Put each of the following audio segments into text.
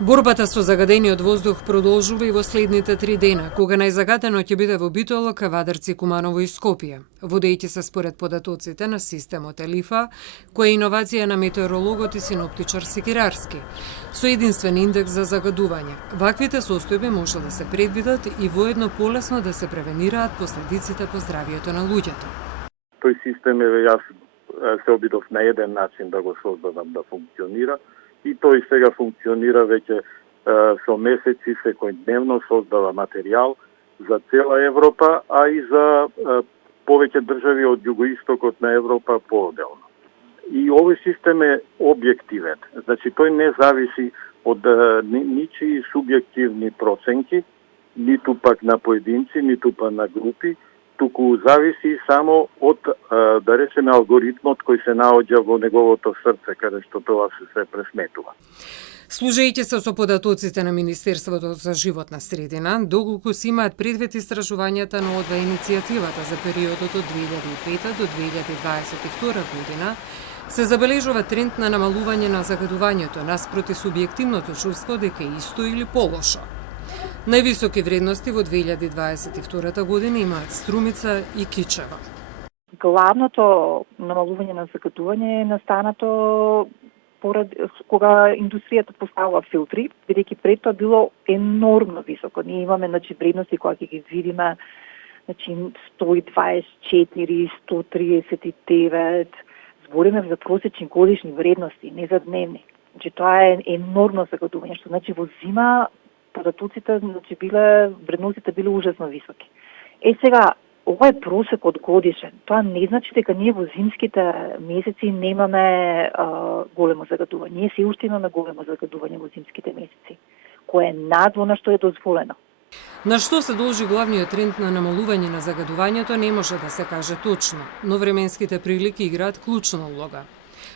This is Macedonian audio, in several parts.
Борбата со загадениот воздух продолжува и во следните 3 дена, кога најзагадено ќе биде во Битола, Кавадарци, Куманово и Скопје. Водејќи се според податоците на системот Елифа, која е иновација на метеорологот и синоптичар Секирарски, со единствен индекс за загадување. Ваквите состојби може да се предвидат и воедно полесно да се превенираат последиците по здравието на луѓето. Тој систем јас се обидов на еден начин да го создадам да функционира, и тој сега функционира веќе со месеци, секојдневно создава материјал за цела Европа, а и за повеќе држави од југоистокот на Европа поотделно. И овој систем е објективен, значи тој не зависи од ничии субјективни проценки, ниту пак на поединци, ниту пак на групи, туку зависи само од, да речеме, алгоритмот кој се наоѓа во неговото срце, каде што тоа се пресметува. Служејќи се со податоците на Министерството за животна средина, доколку се имаат предвид истражувањата на ОДВА иницијативата за периодот од 2005 до 2022 година, се забележува тренд на намалување на загадувањето наспроти субјективното чувство дека е исто или полошо. Највисоки вредности во 2022 година имаат Струмица и Кичево. Главното намалување на загадување е настанато кога индустријата поставува филтри, бидејќи пред тоа било енормно високо. Ние имаме вредности кои ќе ги видиме 124, 139, збориме за просечни годишни вредности, не за дневни. Тоа е енормно загадување, што во зима податоците вредностите биле ужасно високи. Сега, ова е просекот годишен. Тоа не значи дека ние во зимските месеци немаме големо загадување. Ние се уште имаме големо загадување во зимските месеци, кое е над она што е дозволено. На што се должи главниот тренд на намалување на загадувањето не може да се каже точно, но временските прилики играат клучна улога.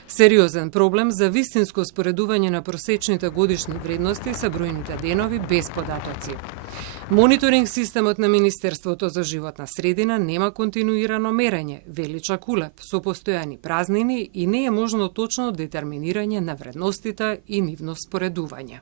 Сериозен проблем за вистинско споредување на просечните годишни вредности се бројните денови без податоци. Мониторинг системот на Министерството за животна средина нема континуирано мерење, вели Чакулев, со постојани празнини и не е можно точно детерминирање на вредностите и нивно споредување.